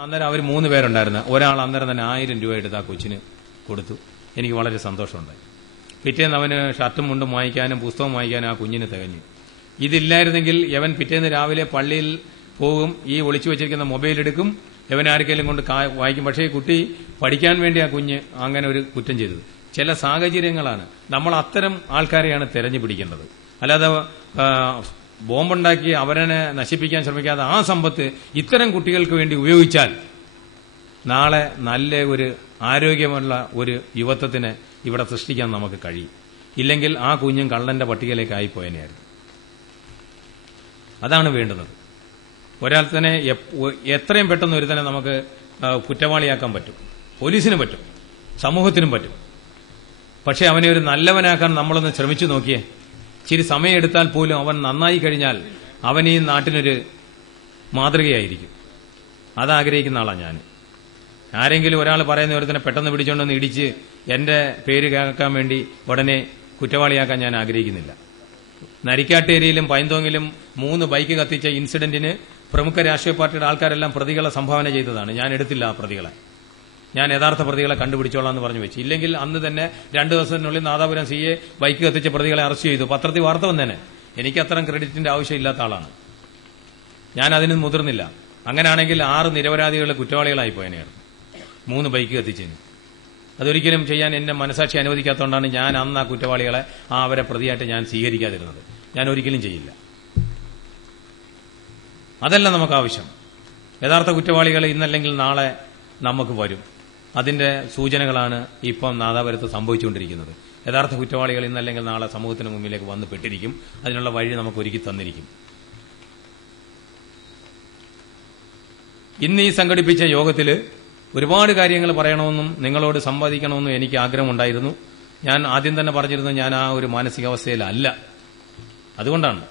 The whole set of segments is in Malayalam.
അന്നേരം അവർ 3 പേരുണ്ടായിരുന്നു. ഒരാൾ അന്നേരം തന്നെ 1000 രൂപ എടുത്ത് ആ കൊച്ചിന് കൊടുത്തു. എനിക്ക് വളരെ സന്തോഷമുണ്ടായി. പിറ്റേന്ന് അവന് ഷർട്ടും മുണ്ടും വാങ്ങിക്കാനും പുസ്തകം വാങ്ങിക്കാനും ആ കുഞ്ഞിന് തികഞ്ഞു. ഇതില്ലായിരുന്നെങ്കിൽ യവൻ പിറ്റേന്ന് രാവിലെ പള്ളിയിൽ പോകും, ഈ ഒളിച്ചു വെച്ചിരിക്കുന്ന മൊബൈൽ എടുക്കും, യവൻ ആർക്കെങ്കിലും കൊണ്ട് വായിക്കും. പക്ഷേ ഈ കുട്ടി പഠിക്കാൻ വേണ്ടി ആ കുഞ്ഞ് അങ്ങനെ ഒരു കുറ്റം ചെയ്തത്. ചില സാഹചര്യങ്ങളാണ്. നമ്മൾ അത്തരം ആൾക്കാരെയാണ് തെരഞ്ഞു പിടിക്കേണ്ടത്. അല്ലാതെ ബോംബുണ്ടാക്കി അവരെ നശിപ്പിക്കാൻ ശ്രമിക്കാതെ ആ സമ്പത്ത് ഇത്തരം കുട്ടികൾക്ക് വേണ്ടി ഉപയോഗിച്ചാൽ നാളെ നല്ല ഒരു ആരോഗ്യമുള്ള ഒരു യുവത്വത്തിന് ഇവിടെ സൃഷ്ടിക്കാൻ നമുക്ക് കഴിയും. ഇല്ലെങ്കിൽ ആ കുഞ്ഞും കള്ളന്റെ പട്ടികയിലേക്ക് ആയിപ്പോയനെയായിരുന്നു. അതാണ് വേണ്ടുന്നത്. ഒരാൾ തന്നെ എത്രയും പെട്ടെന്ന് ഒരുത്തനെ നമുക്ക് കുറ്റവാളിയാക്കാൻ പറ്റും. പോലീസിനും പറ്റും, സമൂഹത്തിനും പറ്റും. പക്ഷെ അവനെ ഒരു നല്ലവനാക്കാൻ നമ്മളൊന്ന് ശ്രമിച്ചു നോക്കിയേ. ഇച്ചിരി സമയമെടുത്താൽ പോലും അവൻ നന്നായി കഴിഞ്ഞാൽ അവൻ ഈ നാട്ടിനൊരു മാതൃകയായിരിക്കും. അതാഗ്രഹിക്കുന്ന ആളാണ് ഞാൻ. ആരെങ്കിലും ഒരാൾ പറയുന്ന ഒരുത്തനെ പെട്ടെന്ന് പിടിച്ചുകൊണ്ടൊന്ന് ഇടിച്ച് എന്റെ പേര് കേൾക്കാൻ വേണ്ടി ഉടനെ കുറ്റവാളിയാക്കാൻ ഞാൻ ആഗ്രഹിക്കുന്നില്ല. നരിക്കാട്ടേരിയിലും പൈന്തോങ്ങിലും 3 ബൈക്ക് കത്തിച്ച ഇൻസിഡന്റിന് പ്രമുഖ രാഷ്ട്രീയ പാർട്ടിയുടെ ആൾക്കാരെല്ലാം പ്രതികളെ സംഭാവന ചെയ്തതാണ്. ഞാൻ എടുത്തില്ല ആ പ്രതികളെ. ഞാൻ യഥാർത്ഥ പ്രതികളെ കണ്ടുപിടിച്ചോളാം എന്ന് പറഞ്ഞു വെച്ചു. ഇല്ലെങ്കിൽ അന്ന് തന്നെ 2 ദിവസത്തിനുള്ളിൽ നാദാപുരം CA ബൈക്ക് കത്തിച്ച പ്രതികളെ അറസ്റ്റ് ചെയ്തു. പത്രത്തിൽ വാർത്ത വന്നേനെ. എനിക്ക് അത്തരം ക്രെഡിറ്റിന്റെ ആവശ്യമില്ലാത്ത ആളാണ് ഞാൻ. അതിന് മുതിർന്നില്ല. അങ്ങനെയാണെങ്കിൽ 6 നിരപരാധികൾ കുറ്റവാളികളായി പോയനെയായിരുന്നു 3 ബൈക്ക് കത്തിച്ചതിന്. അതൊരിക്കലും ചെയ്യാൻ എന്റെ മനസാക്ഷി അനുവദിക്കാത്തതുകൊണ്ടാണ് ഞാൻ അന്ന് ആ കുറ്റവാളികളെ അവരെ പ്രതിയായിട്ട് ഞാൻ സ്വീകരിക്കാതിരുന്നത്. ഞാൻ ഒരിക്കലും ചെയ്യില്ല. അതല്ല നമുക്ക് ആവശ്യം. യഥാർത്ഥ കുറ്റവാളികൾ ഇന്നല്ലെങ്കിൽ നാളെ നമുക്ക് വരും. അതിന്റെ സൂചനകളാണ് ഇപ്പം നാദാപുരത്ത് സംഭവിച്ചുകൊണ്ടിരിക്കുന്നത്. യഥാർത്ഥ കുറ്റവാളികൾ ഇന്നല്ലെങ്കിൽ നാളെ സമൂഹത്തിന് മുമ്പിലേക്ക് വന്ന് പെട്ടിരിക്കും. അതിനുള്ള വഴി നമുക്ക് ഒരുക്കി തന്നിരിക്കും. ഇന്ന് ഈ സംഘടിപ്പിച്ച യോഗത്തിൽ ഒരുപാട് കാര്യങ്ങൾ പറയണമെന്നും നിങ്ങളോട് സംവാദിക്കണമെന്നും എനിക്ക് ആഗ്രഹമുണ്ടായിരുന്നു. ഞാൻ ആദ്യം തന്നെ പറഞ്ഞിരുന്നു, ഞാൻ ആ ഒരു മാനസികാവസ്ഥയിലല്ല. അതുകൊണ്ടാണ്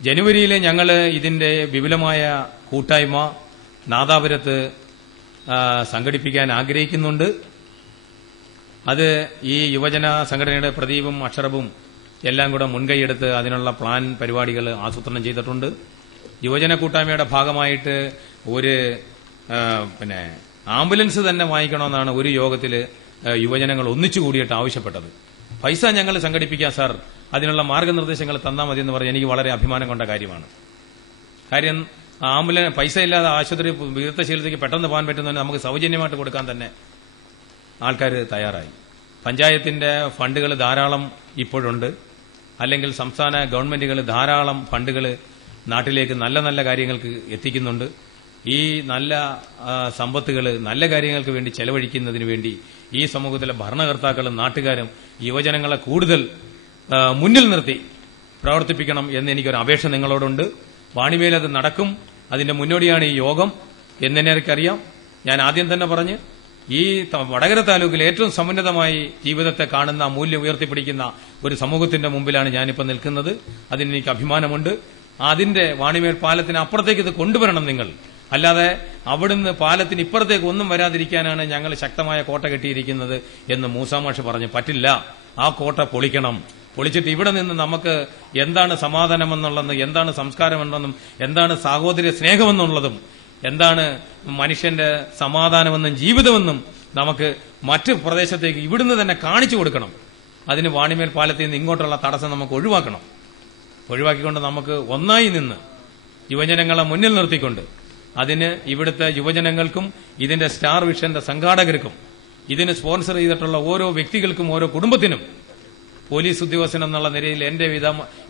ജനുവരിയിൽ ഞങ്ങൾ ഇതിന്റെ വിപുലമായ കൂട്ടായ്മ നാദാപുരത്ത് സംഘടിപ്പിക്കാൻ ആഗ്രഹിക്കുന്നുണ്ട്. അത് ഈ യുവജന സംഘടനയുടെ പ്രദീപും അക്ഷരവും എല്ലാം കൂടെ മുൻകൈയെടുത്ത് അതിനുള്ള പ്ലാൻ പരിപാടികൾ ആസൂത്രണം ചെയ്തിട്ടുണ്ട്. യുവജന കൂട്ടായ്മയുടെ ഭാഗമായിട്ട് ഒരു ആംബുലൻസ് തന്നെ വാങ്ങിക്കണമെന്നാണ് ഒരു യോഗത്തിൽ യുവജനങ്ങൾ ഒന്നിച്ചു കൂടിയിട്ട് ആവശ്യപ്പെട്ടത്. പൈസ ഞങ്ങൾ സംഘടിപ്പിക്കാം സാർ, അതിനുള്ള മാർഗനിർദ്ദേശങ്ങൾ തന്നാൽ മതി എന്ന് പറഞ്ഞ് എനിക്ക് വളരെ അഭിമാനം കൊണ്ട കാര്യമാണ്. കാര്യം ആംബുലൻസ് പൈസ ഇല്ലാതെ ആശുപത്രി വിദഗ്ധ ചികിത്സയ്ക്ക് പെട്ടെന്ന് പോകാൻ പറ്റുന്നതിന് നമുക്ക് സൗജന്യമായിട്ട് കൊടുക്കാൻ തന്നെ ആൾക്കാർ തയ്യാറായി. പഞ്ചായത്തിന്റെ ഫണ്ടുകൾ ധാരാളം ഇപ്പോഴുണ്ട്. അല്ലെങ്കിൽ സംസ്ഥാന ഗവൺമെന്റുകൾ ധാരാളം ഫണ്ടുകൾ നാട്ടിലേക്ക് നല്ല നല്ല കാര്യങ്ങൾക്ക് എത്തിക്കുന്നുണ്ട്. ഈ നല്ല സമ്പത്തുകൾ നല്ല കാര്യങ്ങൾക്ക് വേണ്ടി ചെലവഴിക്കുന്നതിന് വേണ്ടി ഈ സമൂഹത്തിലെ ഭരണകർത്താക്കളും നാട്ടുകാരും യുവജനങ്ങളെ കൂടുതൽ മുന്നിൽ നിർത്തി പ്രവർത്തിപ്പിക്കണം എന്ന് എനിക്കൊരു അപേക്ഷ നിങ്ങളോടുണ്ട്. വാണിമേൽ അത് നടക്കും. അതിന്റെ മുന്നോടിയാണ് ഈ യോഗം എന്നെനിക്കറിയാം. ഞാൻ ആദ്യം തന്നെ പറഞ്ഞ് ഈ വടകര താലൂക്കിൽ ഏറ്റവും സമുന്നതമായി ജീവിതത്തെ കാണുന്ന, മൂല്യം ഉയർത്തിപ്പിടിക്കുന്ന ഒരു സമൂഹത്തിന്റെ മുമ്പിലാണ് ഞാനിപ്പോൾ നിൽക്കുന്നത്. അതിന് എനിക്ക് അഭിമാനമുണ്ട്. അതിന്റെ വാണിമേൽ പാലത്തിന് അപ്പുറത്തേക്ക് ഇത് കൊണ്ടുവരണം നിങ്ങൾ. അല്ലാതെ അവിടുന്ന് പാലത്തിന് ഇപ്പുറത്തേക്ക് ഒന്നും വരാതിരിക്കാനാണ് ഞങ്ങൾ ശക്തമായ കോട്ട കെട്ടിയിരിക്കുന്നത് എന്ന് മൂസാമാഷ് പറഞ്ഞു. പറ്റില്ല. ആ കോട്ട പൊളിക്കണം. പൊളിച്ചിട്ട് ഇവിടെ നിന്ന് നമുക്ക് എന്താണ് സമാധാനമെന്നുള്ളതും, എന്താണ് സംസ്കാരമെന്നും, എന്താണ് സാഹോദര്യ സ്നേഹമെന്നുള്ളതും, എന്താണ് മനുഷ്യന്റെ സമാധാനമെന്നും ജീവിതമെന്നും നമുക്ക് മറ്റ് പ്രദേശത്തേക്ക് ഇവിടുന്ന് തന്നെ കാണിച്ചു കൊടുക്കണം. അതിന് വാണിമേൽ പാലത്തിൽ നിന്ന് ഇങ്ങോട്ടുള്ള തടസ്സം നമുക്ക് ഒഴിവാക്കണം. ഒഴിവാക്കിക്കൊണ്ട് നമുക്ക് ഒന്നായി നിന്ന് യുവജനങ്ങളെ മുന്നിൽ നിർത്തിക്കൊണ്ട് അതിന് ഇവിടുത്തെ യുവജനങ്ങൾക്കും ഇതിന്റെ സ്റ്റാർ വിഷന്റെ സംഘാടകർക്കും ഇതിന് സ്പോൺസർ ചെയ്തിട്ടുള്ള ഓരോ വ്യക്തികൾക്കും ഓരോ കുടുംബത്തിനും പോലീസ് ഉദ്യോഗസ്ഥൻ എന്നുള്ള നിലയിൽ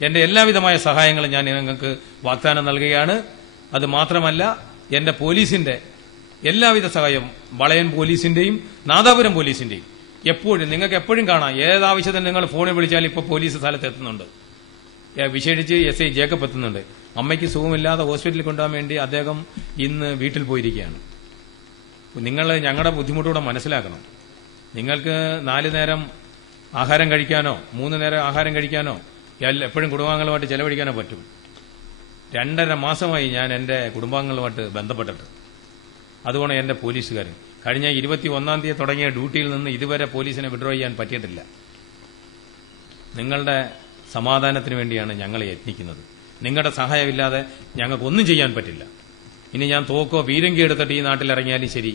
എന്റെ എല്ലാവിധമായ സഹായങ്ങളും ഞാൻ നിങ്ങൾക്ക് വാഗ്ദാനം നൽകുകയാണ്. അത് മാത്രമല്ല, എന്റെ പോലീസിന്റെ എല്ലാവിധ സഹായവും വളയൻ പോലീസിന്റെയും നാദാപുരം പോലീസിന്റെയും എപ്പോഴും നിങ്ങൾക്ക് എപ്പോഴും കാണാം. ഏതാവശ്യത്തിന് നിങ്ങൾ ഫോണിൽ വിളിച്ചാൽ ഇപ്പോൾ പോലീസ് സ്ഥലത്ത് എത്തുന്നുണ്ട്. വിശേഷിച്ച് SI ജേക്കബ് എത്തുന്നുണ്ട്. അമ്മയ്ക്ക് സുഖമില്ലാതെ ഹോസ്പിറ്റലിൽ കൊണ്ടുപോകാൻ വേണ്ടി അദ്ദേഹം ഇന്ന് വീട്ടിൽ പോയിരിക്കുകയാണ്. നിങ്ങൾ ഞങ്ങളുടെ ബുദ്ധിമുട്ടുകൂടെ മനസ്സിലാക്കണം. നിങ്ങൾക്ക് 4 നേരം ആഹാരം കഴിക്കാനോ 3 നേരം ആഹാരം കഴിക്കാനോ എപ്പോഴും കുടുംബാംഗങ്ങളുമായിട്ട് ചെലവഴിക്കാനോ പറ്റും. 2.5 മാസമായി ഞാൻ എന്റെ കുടുംബാംഗങ്ങളുമായിട്ട് ബന്ധപ്പെട്ടിട്ട്. അതുകൊണ്ട് എന്റെ പോലീസുകാരൻ കഴിഞ്ഞ 21-ാം തീയതി തുടങ്ങിയ ഡ്യൂട്ടിയിൽ നിന്ന് ഇതുവരെ പോലീസിനെ വിഡ്രോ ചെയ്യാൻ പറ്റിയിട്ടില്ല. നിങ്ങളുടെ സമാധാനത്തിന് വേണ്ടിയാണ് ഞങ്ങൾ യത്നിക്കുന്നത്. നിങ്ങളുടെ സഹായമില്ലാതെ ഞങ്ങൾക്കൊന്നും ചെയ്യാൻ പറ്റില്ല. ഇനി ഞാൻ തോക്കോ പീരങ്കി എടുത്തിട്ട് ഈ നാട്ടിൽ ഇറങ്ങിയാലും ശരി,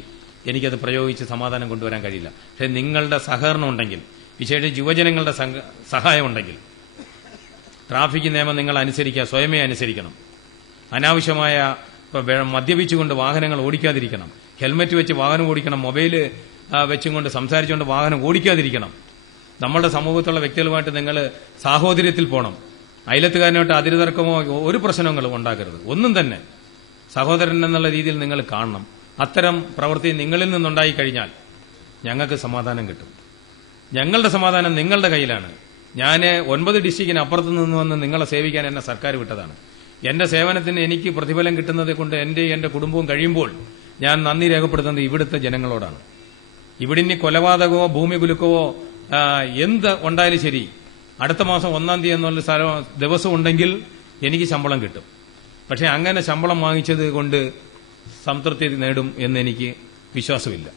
എനിക്കത് പ്രയോഗിച്ച് സമാധാനം കൊണ്ടുവരാൻ കഴിയില്ല. പക്ഷെ നിങ്ങളുടെ സഹകരണം ഉണ്ടെങ്കിൽ, വിശേഷിച്ച് യുവജനങ്ങളുടെ സഹായം ഉണ്ടെങ്കിൽ, ട്രാഫിക് നിയമം നിങ്ങൾ അനുസരിക്കുക, സ്വയമേ അനുസരിക്കണം. അനാവശ്യമായ മദ്യപിച്ചുകൊണ്ട് വാഹനങ്ങൾ ഓടിക്കാതിരിക്കണം. ഹെൽമറ്റ് വെച്ച് വാഹനം ഓടിക്കണം. മൊബൈല് വെച്ചും കൊണ്ട് സംസാരിച്ചുകൊണ്ട് വാഹനം ഓടിക്കാതിരിക്കണം. നമ്മുടെ സമൂഹത്തുള്ള വ്യക്തികളുമായിട്ട് നിങ്ങൾ സാഹോദര്യത്തിൽ പോകണം. അയലത്തുകാരനായിട്ട് അതിരുതർക്കമോ ഒരു പ്രശ്നങ്ങളും ഉണ്ടാക്കരുത്. ഒന്നും തന്നെ സഹോദരൻ എന്നുള്ള രീതിയിൽ നിങ്ങൾ കാണണം. അത്തരം പ്രവൃത്തി നിങ്ങളിൽ നിന്നുണ്ടായി കഴിഞ്ഞാൽ ഞങ്ങൾക്ക് സമാധാനം കിട്ടും. ഞങ്ങളുടെ സമാധാനം നിങ്ങളുടെ കയ്യിലാണ്. ഞാൻ 9 ഡിസ്ട്രിക്റ്റിന് അപ്പുറത്ത് നിന്ന് വന്ന് നിങ്ങളെ സേവിക്കാൻ എന്നെ സർക്കാർ വിട്ടതാണ്. എന്റെ സേവനത്തിന് എനിക്ക് പ്രതിഫലം കിട്ടുന്നത് കൊണ്ട് എന്റെ കുടുംബവും കഴിയുമ്പോൾ ഞാൻ നന്ദി രേഖപ്പെടുത്തുന്നത് ഇവിടുത്തെ ജനങ്ങളോടാണ്. ഇവിടിനി കൊലപാതകമോ ഭൂമി കുലുക്കവോ എന്ത് ഉണ്ടായാലും ശരി, അടുത്ത മാസം 1-ാം തീയതി എന്നുള്ള ദിവസം ഉണ്ടെങ്കിൽ എനിക്ക് ശമ്പളം കിട്ടും. പക്ഷെ അങ്ങനെ ശമ്പളം വാങ്ങിച്ചത് കൊണ്ട് സംതൃപ്തി നേടും എന്ന് എനിക്ക് വിശ്വാസമില്ല.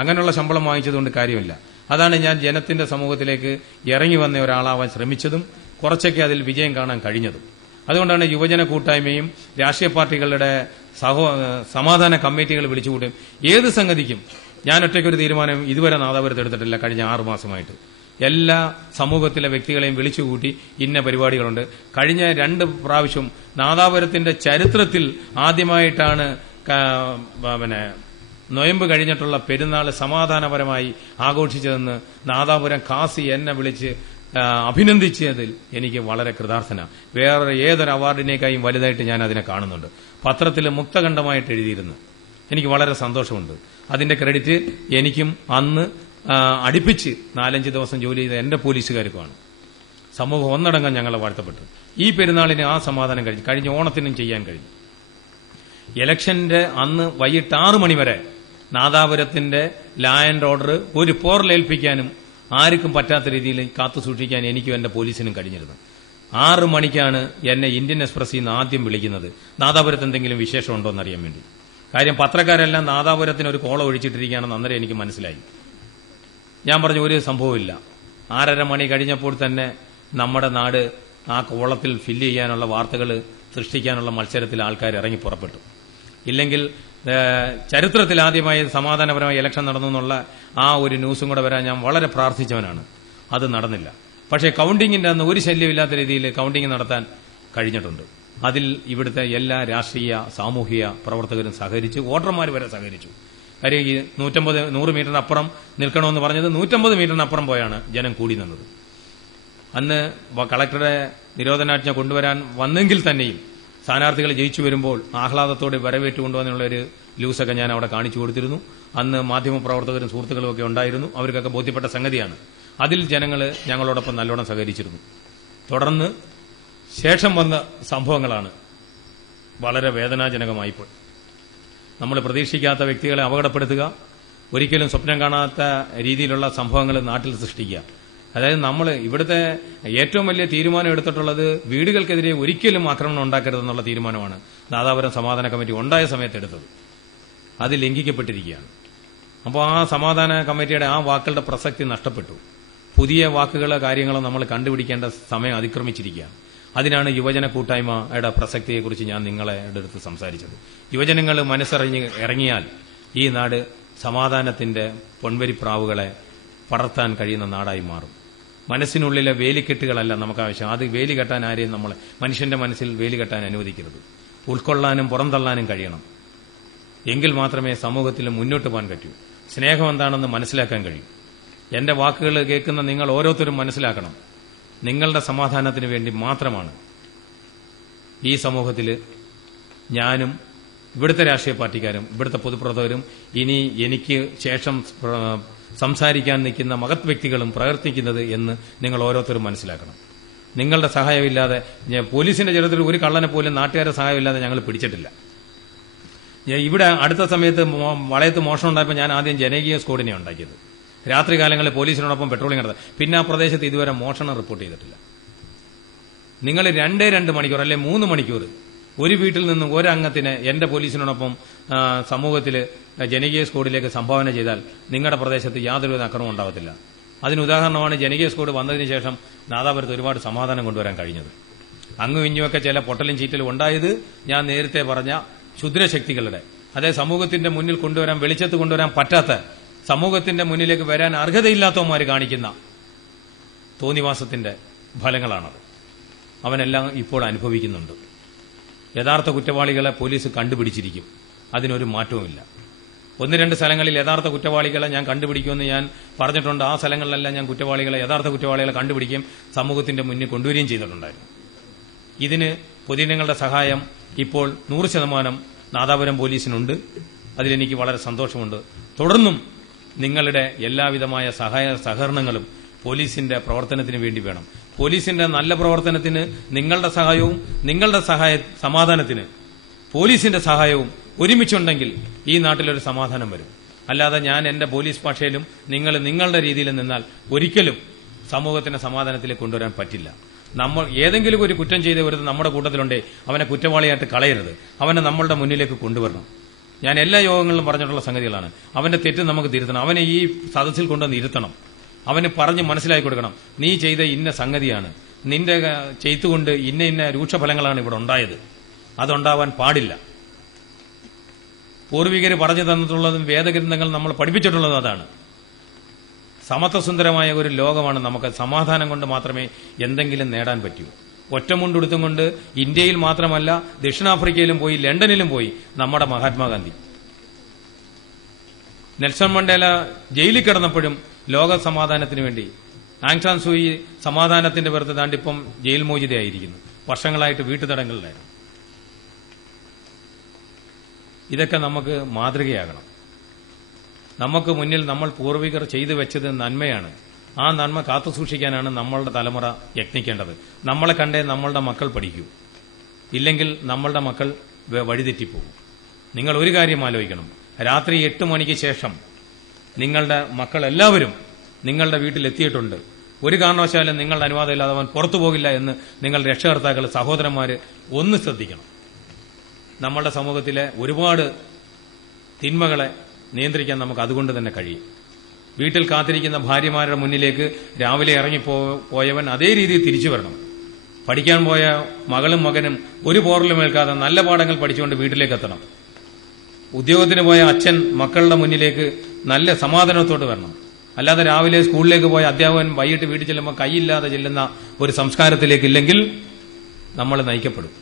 അങ്ങനെയുള്ള ശമ്പളം വാങ്ങിച്ചതുകൊണ്ട് കാര്യമില്ല. അതാണ് ഞാൻ ജനത്തിന്റെ സമൂഹത്തിലേക്ക് ഇറങ്ങി വന്ന ഒരാളാവാൻ ശ്രമിച്ചതും കുറച്ചൊക്കെ അതിൽ വിജയം കാണാൻ കഴിഞ്ഞതും. അതുകൊണ്ടാണ് യുവജന കൂട്ടായ്മയും രാഷ്ട്രീയ പാർട്ടികളുടെ സമാധാന കമ്മിറ്റികൾ വിളിച്ചുകൂട്ടും. ഏത് സംഗതിക്കും ഞാൻ ഒറ്റയ്ക്കൊരു തീരുമാനം ഇതുവരെ നാദാപുരത്ത് എടുത്തിട്ടില്ല. കഴിഞ്ഞ 6 മാസമായിട്ട് എല്ലാ സമൂഹത്തിലെ വ്യക്തികളെയും വിളിച്ചുകൂട്ടി ഇന്ന പരിപാടികളുണ്ട്. കഴിഞ്ഞ 2 പ്രാവശ്യം നാദാപുരത്തിന്റെ ചരിത്രത്തിൽ ആദ്യമായിട്ടാണ് നൊയമ്പ് കഴിഞ്ഞിട്ടുള്ള പെരുന്നാൾ സമാധാനപരമായി ആഘോഷിച്ചതെന്ന് നാദാപുരം ഖാസി എന്നെ വിളിച്ച് അഭിനന്ദിച്ചതിൽ എനിക്ക് വളരെ കൃതാർത്ഥനാണ്. വേറെ ഏതൊരു അവാർഡിനേക്കായും വലുതായിട്ട് ഞാൻ അതിനെ കാണുന്നുണ്ട്. പത്രത്തിൽ മുക്തകണ്ഠമായിട്ട് എഴുതിയിരുന്നു. എനിക്ക് വളരെ സന്തോഷമുണ്ട്. അതിന്റെ ക്രെഡിറ്റ് എനിക്കും അന്ന് അടുപ്പിച്ച് 4-5 ദിവസം ജോലി ചെയ്ത എന്റെ പോലീസുകാർക്കുമാണ്. സമൂഹം ഒന്നടങ്കം ഞങ്ങളെ വാഴ്ത്തപ്പെട്ടു. ഈ പെരുന്നാളിന് ആ സമാധാനം കഴിഞ്ഞു. കഴിഞ്ഞ ഓണത്തിനും ചെയ്യാൻ കഴിഞ്ഞു. ഇലക്ഷന്റെ അന്ന് വൈകിട്ട് 6 മണി വരെ നാദാപുരത്തിന്റെ ലാ ആൻഡ് ഓർഡർ ഒരു പോറലേൽപ്പിക്കാനും ആർക്കും പറ്റാത്ത രീതിയിൽ കാത്തു സൂക്ഷിക്കാൻ എനിക്കും എന്റെ പോലീസിനും കഴിഞ്ഞിരുന്നു. 6 മണിക്കാണ് എന്നെ ഇന്ത്യൻ എക്സ്പ്രസിൽ നിന്ന് ആദ്യം വിളിക്കുന്നത്, നാദാപുരത്ത് എന്തെങ്കിലും വിശേഷമുണ്ടോ എന്നറിയാൻ വേണ്ടി. കാര്യം പത്രക്കാരെല്ലാം നാദാപുരത്തിന് ഒരു കോള ഒഴിച്ചിട്ടിരിക്കുകയാണെന്ന് അന്നേരം എനിക്ക് മനസ്സിലായി. ഞാൻ പറഞ്ഞു ഒരു സംഭവമില്ല. 6:30 മണി കഴിഞ്ഞപ്പോൾ തന്നെ നമ്മുടെ നാട് ആ കോളത്തിൽ ഫില്ല് ചെയ്യാനുള്ള വാർത്തകൾ സൃഷ്ടിക്കാനുള്ള മത്സരത്തിൽ ആൾക്കാർ ഇറങ്ങി പുറപ്പെട്ടു. ഇല്ലെങ്കിൽ ചരിത്രത്തിൽ ആദ്യമായി സമാധാനപരമായി ഇലക്ഷൻ നടന്നു എന്നുള്ള ആ ഒരു ന്യൂസും കൂടെ വരാൻ ഞാൻ വളരെ പ്രാർത്ഥിച്ചവനാണ്. അത് നടന്നില്ല. പക്ഷേ കൌണ്ടിങ്ങിന്റെ അന്ന് ഒരു ശല്യമില്ലാത്ത രീതിയിൽ കൌണ്ടിങ് നടത്താൻ കഴിഞ്ഞിട്ടുണ്ട്. അതിൽ ഇവിടുത്തെ എല്ലാ രാഷ്ട്രീയ സാമൂഹിക പ്രവർത്തകരും സഹകരിച്ചു, വോട്ടർമാർ വരെ സഹകരിച്ചു. കാര്യം ഈ 100 മീറ്ററിനപ്പുറം നിൽക്കണമെന്ന് പറഞ്ഞത് 150 മീറ്ററിനപ്പുറം പോയാണ് ജനം കൂടി നിന്നത്. അന്ന് കളക്ടറെ നിരോധനാജ്ഞ കൊണ്ടുവരാൻ വന്നെങ്കിൽ തന്നെയും സ്ഥാനാർത്ഥികൾ ജയിച്ചു വരുമ്പോൾ ആഹ്ലാദത്തോടെ വരവേറ്റ് കൊണ്ടുവന്നുള്ള ഒരു ലൂസൊക്കെ ഞാൻ അവിടെ കാണിച്ചു കൊടുത്തിരുന്നു. അന്ന് മാധ്യമപ്രവർത്തകരും സുഹൃത്തുക്കളും ഒക്കെ ഉണ്ടായിരുന്നു. അവർക്കൊക്കെ ബോധ്യപ്പെട്ട സംഗതിയാണ്. അതിൽ ജനങ്ങൾ ഞങ്ങളോടൊപ്പം നല്ലോണം സഹകരിച്ചിരുന്നു. തുടർന്ന് ശേഷം വന്ന സംഭവങ്ങളാണ് വളരെ വേദനാജനകമായിപ്പോൾ. നമ്മൾ പ്രതീക്ഷിക്കാത്ത വ്യക്തികളെ അപകടപ്പെടുത്തുക, ഒരിക്കലും സ്വപ്നം കാണാത്ത രീതിയിലുള്ള സംഭവങ്ങൾ നാട്ടിൽ സൃഷ്ടിക്കുക. അതായത് നമ്മൾ ഇവിടുത്തെ ഏറ്റവും വലിയ തീരുമാനം എടുത്തിട്ടുള്ളത് വീടുകൾക്കെതിരെ ഒരിക്കലും ആക്രമണം ഉണ്ടാക്കരുതെന്നുള്ള തീരുമാനമാണ് നാദാപുരം സമാധാന കമ്മിറ്റി ഉണ്ടായ സമയത്ത് എടുത്തത്. അത് ലംഘിക്കപ്പെട്ടിരിക്കുകയാണ്. അപ്പോൾ ആ സമാധാന കമ്മിറ്റിയുടെ ആ വാക്കുകളുടെ പ്രസക്തി നഷ്ടപ്പെട്ടു. പുതിയ വാക്കുകളോ കാര്യങ്ങളോ നമ്മൾ കണ്ടുപിടിക്കേണ്ട സമയം അതിക്രമിച്ചിരിക്കുകയാണ്. അതിനാണ് യുവജന കൂട്ടായ്മയുടെ പ്രസക്തിയെക്കുറിച്ച് ഞാൻ നിങ്ങളെ അടുത്ത് സംസാരിച്ചത്. യുവജനങ്ങൾ ഇറങ്ങിയാൽ ഈ നാട് സമാധാനത്തിന്റെ പൊൻവരിപ്രാവുകളെ പടർത്താൻ കഴിയുന്ന നാടായി മാറും. മനസ്സിനുള്ളിലെ വേലിക്കെട്ടുകളല്ല നമുക്ക് ആവശ്യം. അത് വേലി കെട്ടാൻ ആരെയും നമ്മളെ മനുഷ്യന്റെ മനസ്സിൽ വേലി കെട്ടാൻ അനുവദിക്കരുത്. ഉൾക്കൊള്ളാനും പുറന്തള്ളാനും കഴിയണം. എങ്കിൽ മാത്രമേ സമൂഹത്തിൽ മുന്നോട്ട് പോകാൻ കഴിയൂ. സ്നേഹം എന്താണെന്ന് മനസ്സിലാക്കാൻ കഴിയും. എന്റെ വാക്കുകൾ കേൾക്കുന്ന നിങ്ങൾ ഓരോരുത്തരും മനസ്സിലാക്കണം, നിങ്ങളുടെ സമാധാനത്തിന് വേണ്ടി മാത്രമാണ് ഈ സമൂഹത്തിൽ ഞാനും ഇവിടുത്തെ രാഷ്ട്രീയ പാർട്ടിക്കാരും ഇവിടുത്തെ പൊതുപ്രവർത്തകരും ഇനി എനിക്ക് ശേഷം സംസാരിക്കാൻ നിൽക്കുന്ന മഹത് വ്യക്തികളും പ്രവർത്തിക്കുന്നത് എന്ന് നിങ്ങൾ ഓരോരുത്തരും മനസ്സിലാക്കണം. നിങ്ങളുടെ സഹായമില്ലാതെ പോലീസിന്റെ ചരിത്രത്തിൽ ഒരു കള്ളനെ പോലും നാട്ടുകാരുടെ സഹായമില്ലാതെ ഞങ്ങൾ പിടിച്ചിട്ടില്ല. ഇവിടെ അടുത്ത സമയത്ത് വളയത്ത് മോഷണം ഉണ്ടായപ്പോൾ ഞാൻ ആദ്യം ജനകീയ സ്ക്വാഡിനെ ഉണ്ടാക്കിയത്. രാത്രി കാലങ്ങളിൽ പോലീസിനോടൊപ്പം പെട്രോളിംഗ് നടത്താം. പിന്നെ ആ പ്രദേശത്ത് ഇതുവരെ മോഷണം റിപ്പോർട്ട് ചെയ്തിട്ടില്ല. നിങ്ങൾ 2 മണിക്കൂർ അല്ലെ 3 മണിക്കൂർ ഒരു വീട്ടിൽ നിന്ന് ഒരംഗത്തിന് എന്റെ പോലീസിനോടൊപ്പം സമൂഹത്തിൽ ജനകീയ സ്ക്വാഡിലേക്ക് സംഭാവന ചെയ്താൽ നിങ്ങളുടെ പ്രദേശത്ത് യാതൊരുവിധ അക്രമം ഉണ്ടാവത്തില്ല. അതിന് ഉദാഹരണമാണ് ജനകീയ സ്ക്വാഡ് വന്നതിന് ശേഷം നാദാപുരത്ത് ഒരുപാട് സമാധാനം കൊണ്ടുവരാൻ കഴിഞ്ഞത്. അങ്ങും ഇഞ്ഞുമൊക്കെ ചില പൊട്ടലും ചീറ്റലും ഉണ്ടായത് ഞാൻ നേരത്തെ പറഞ്ഞ ക്ഷുദ്രശക്തികളുടെ, അതായത് സമൂഹത്തിന്റെ മുന്നിൽ കൊണ്ടുവരാൻ, വെളിച്ചത്ത് കൊണ്ടുവരാൻ പറ്റാത്ത, സമൂഹത്തിന്റെ മുന്നിലേക്ക് വരാൻ അർഹതയില്ലാത്തവന്മാർ കാണിക്കുന്ന തോന്നിവാസത്തിന്റെ ഫലങ്ങളാണത്. അവനെല്ലാം ഇപ്പോൾ അനുഭവിക്കുന്നുണ്ട്. യഥാർത്ഥ കുറ്റവാളികളെ പോലീസ് കണ്ടുപിടിച്ചിരിക്കും, അതിനൊരു മാറ്റവുമില്ല. 1-2 സ്ഥലങ്ങളിൽ യഥാർത്ഥ കുറ്റവാളികളെ ഞാൻ കണ്ടുപിടിക്കുമെന്ന് ഞാൻ പറഞ്ഞിട്ടുണ്ട്. ആ സ്ഥലങ്ങളിലെല്ലാം ഞാൻ യഥാർത്ഥ കുറ്റവാളികളെ കണ്ടുപിടിക്കുകയും സമൂഹത്തിന്റെ മുന്നിൽ കൊണ്ടുവരികയും ചെയ്തിട്ടുണ്ടായിരുന്നു. ഇതിന് പൊതുജനങ്ങളുടെ സഹായം ഇപ്പോൾ 100% നാദാപുരം പോലീസിനുണ്ട്. അതിലെനിക്ക് വളരെ സന്തോഷമുണ്ട്. തുടർന്നും നിങ്ങളുടെ എല്ലാവിധമായ സഹകരണങ്ങളും പോലീസിന്റെ പ്രവർത്തനത്തിന് വേണ്ടി വേണം. പോലീസിന്റെ നല്ല പ്രവർത്തനത്തിന് നിങ്ങളുടെ സഹായവും, നിങ്ങളുടെ സമാധാനത്തിന് പോലീസിന്റെ സഹായവും ഒരുമിച്ചുണ്ടെങ്കിൽ ഈ നാട്ടിലൊരു സമാധാനം വരും. അല്ലാതെ ഞാൻ എന്റെ പോലീസ് ഭാഷയിലും നിങ്ങൾ നിങ്ങളുടെ രീതിയിലും നിന്നാൽ ഒരിക്കലും സമൂഹത്തിന്റെ സമാധാനത്തിലേക്ക് കൊണ്ടുവരാൻ പറ്റില്ല. നമ്മൾ ഏതെങ്കിലും ഒരു കുറ്റം ചെയ്ത ഒരു നമ്മുടെ കൂട്ടത്തിലുണ്ടേ അവനെ കുറ്റവാളിയായിട്ട് കളയരുത്, അവനെ നമ്മളുടെ മുന്നിലേക്ക് കൊണ്ടുവരണം. ഞാൻ എല്ലാ യോഗങ്ങളിലും പറഞ്ഞിട്ടുള്ള സംഗതികളാണ്. അവന്റെ തെറ്റ് നമുക്ക് തിരുത്തണം, അവനെ ഈ സദസ്സിൽ കൊണ്ടുവന്ന് ഇരുത്തണം, അവന് പറഞ്ഞ് മനസ്സിലാക്കി കൊടുക്കണം. നീ ചെയ്ത ഇന്ന സംഗതിയാണ്, നിന്റെ ചെയ്തുകൊണ്ട് ഇന്ന രൂക്ഷഫലങ്ങളാണ് ഇവിടെ ഉണ്ടായത്, അതുണ്ടാവാൻ പാടില്ല. പൂർവികർ പറഞ്ഞു തന്നിട്ടുള്ളതും വേദഗ്രന്ഥങ്ങൾ നമ്മൾ പഠിപ്പിച്ചിട്ടുള്ളതും അതാണ്. സമത്വസുന്ദരമായ ഒരു ലോകമാണ് നമുക്ക്. സമാധാനം കൊണ്ട് മാത്രമേ എന്തെങ്കിലും നേടാൻ പറ്റൂ. ഒറ്റമുണ്ടെടുത്തും കൊണ്ട് ഇന്ത്യയിൽ മാത്രമല്ല ദക്ഷിണാഫ്രിക്കയിലും പോയി, ലണ്ടനിലും പോയി നമ്മുടെ മഹാത്മാഗാന്ധി. നെൽസൺ മണ്ടേല ജയിലിൽ കിടന്നപ്പോഴും ലോക സമാധാനത്തിന് വേണ്ടി, ആങ് സാൻ സൂയി സമാധാനത്തിന്റെ പുറത്ത് താണ്ടിപ്പം ജയിൽ മോചിതയായിരിക്കുന്നു, വർഷങ്ങളായിട്ട് വീട്ടുതടങ്കലിലായിരുന്നു. ഇതൊക്കെ നമുക്ക് മാതൃകയാകണം. നമുക്ക് മുന്നിൽ നമ്മൾ പൂർവികർ ചെയ്തു വെച്ചത് നന്മയാണ്. ആ നന്മ കാത്തുസൂക്ഷിക്കാനാണ് നമ്മളുടെ തലമുറ യത്നിക്കേണ്ടത്. നമ്മളെ കണ്ടേ നമ്മളുടെ മക്കൾ പഠിക്കൂ, ഇല്ലെങ്കിൽ നമ്മളുടെ മക്കൾ വഴിതെറ്റിപ്പോകും. നിങ്ങൾ ഒരു കാര്യം ആലോചിക്കണം, രാത്രി 8 മണിക്ക് ശേഷം നിങ്ങളുടെ മക്കൾ എല്ലാവരും നിങ്ങളുടെ വീട്ടിലെത്തിയിട്ടുണ്ട്. ഒരു കാരണവശാലും നിങ്ങളുടെ അനുവാദമില്ലാതെ അവൻ പുറത്തു പോകില്ല എന്ന് നിങ്ങൾ രക്ഷകർത്താക്കൾ, സഹോദരന്മാര് ഒന്ന് ശ്രദ്ധിക്കണം. നമ്മളുടെ സമൂഹത്തിലെ ഒരുപാട് തിന്മകളെ നിയന്ത്രിക്കാൻ നമുക്ക് അതുകൊണ്ട് തന്നെ കഴിയും. വീട്ടിൽ കാത്തിരിക്കുന്ന ഭാര്യമാരുടെ മുന്നിലേക്ക് രാവിലെ ഇറങ്ങിപ്പോയവൻ അതേ രീതിയിൽ തിരിച്ചു വരണം. പഠിക്കാൻ പോയ മകളും മകനും ഒരു പോറലും ഏൽക്കാതെ നല്ല പാഠങ്ങൾ പഠിച്ചുകൊണ്ട് വീട്ടിലേക്ക് എത്തണം. ഉദ്യോഗത്തിന് പോയ അച്ഛൻ മക്കളുടെ മുന്നിലേക്ക് നല്ല സമാധാനത്തോട് വരണം. അല്ലാതെ രാവിലെ സ്കൂളിലേക്ക് പോയ അധ്യാപകൻ വൈകിട്ട് വീട്ടിൽ ചെല്ലുമ്പോൾ കൈയില്ലാതെ ചെല്ലുന്ന ഒരു സംസ്കാരത്തിലേക്ക് ഇല്ലെങ്കിൽ നമ്മൾ നയിക്കപ്പെടും.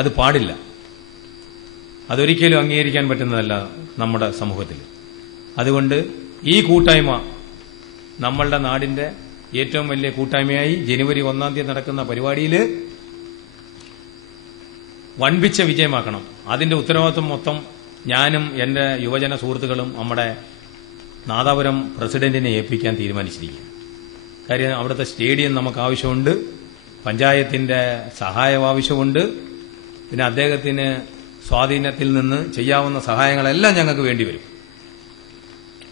അത് പാടില്ല. അതൊരിക്കലും അംഗീകരിക്കാൻ പറ്റുന്നതല്ല നമ്മുടെ സമൂഹത്തിൽ. അതുകൊണ്ട് ഈ കൂട്ടായ്മ നമ്മളുടെ നാടിന്റെ ഏറ്റവും വലിയ കൂട്ടായ്മയായി ജനുവരി 1-ാം തീയതി നടക്കുന്ന പരിപാടിയിൽ വൻപിച്ച വിജയമാക്കണം. അതിന്റെ ഉത്തരവാദിത്വം മൊത്തം ഞാനും എന്റെ യുവജന സുഹൃത്തുക്കളും നമ്മുടെ നാദാപുരം പ്രസിഡന്റിനെ ഏൽപ്പിക്കാൻ തീരുമാനിച്ചിരിക്കുക. കാര്യം അവിടുത്തെ സ്റ്റേഡിയം നമുക്ക് ആവശ്യമുണ്ട്, പഞ്ചായത്തിന്റെ സഹായം ആവശ്യമുണ്ട്, പിന്നെ അദ്ദേഹത്തിന് സ്വാധീനത്തിൽ നിന്ന് ചെയ്യാവുന്ന സഹായങ്ങളെല്ലാം ഞങ്ങൾക്ക് വേണ്ടിവരും.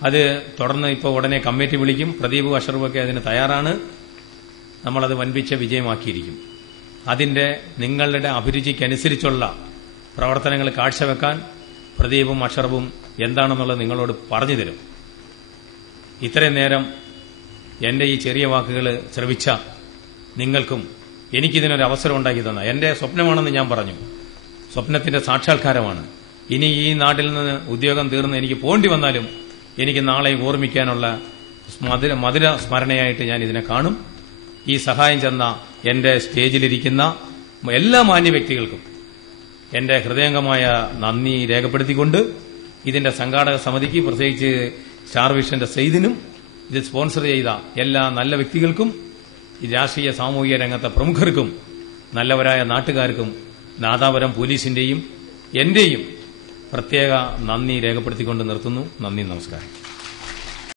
അത് തുടർന്ന് ഇപ്പോൾ ഉടനെ കമ്മിറ്റി വിളിക്കും. പ്രദീപ് അഷറുമൊക്കെ അതിന് തയ്യാറാണ്. നമ്മളത് വൻപിച്ച വിജയമാക്കിയിരിക്കും. അതിന്റെ നിങ്ങളുടെ അഭിരുചിക്കനുസരിച്ചുള്ള പ്രവർത്തനങ്ങൾ കാഴ്ചവെക്കാൻ പ്രദീപും അഷറവും എന്താണെന്നുള്ളത് നിങ്ങളോട് പറഞ്ഞു തരും. ഇത്രയും നേരം എന്റെ ഈ ചെറിയ വാക്കുകൾ ശ്രവിച്ച നിങ്ങൾക്കും എനിക്കിതിനൊരു അവസരം ഉണ്ടാക്കി തന്ന, എന്റെ സ്വപ്നമാണെന്ന് ഞാൻ പറഞ്ഞു, സ്വപ്നത്തിന്റെ സാക്ഷാത്കാരമാണ്. ഇനി ഈ നാട്ടിൽ നിന്ന് ഉദ്യോഗം തീർന്ന് എനിക്ക് പോണ്ടി വന്നാലും എനിക്ക് നാളെ ഓർമ്മിക്കാനുള്ള മധുര സ്മരണയായിട്ട് ഞാൻ ഇതിനെ കാണും. ഈ സഹായം ചെന്ന എന്റെ സ്റ്റേജിലിരിക്കുന്ന എല്ലാ മാന്യ വ്യക്തികൾക്കും എന്റെ ഹൃദയംഗമായ നന്ദി രേഖപ്പെടുത്തിക്കൊണ്ട് ഇതിന്റെ സംഘാടക സമിതിക്ക്, പ്രത്യേകിച്ച് സ്റ്റാർ വിഷന്റെ സെയ്ദിനും, ഇത് സ്പോൺസർ ചെയ്ത എല്ലാ നല്ല വ്യക്തികൾക്കും, ഈ രാഷ്ട്രീയ സാമൂഹിക രംഗത്തെ പ്രമുഖർക്കും, നല്ലവരായ നാട്ടുകാർക്കും, നാദാപുരം പോലീസിന്റെയും എന്റെയും പ്രത്യേക നന്ദി രേഖപ്പെടുത്തിക്കൊണ്ട് നിർത്തുന്നു. നന്ദി, നമസ്കാരം.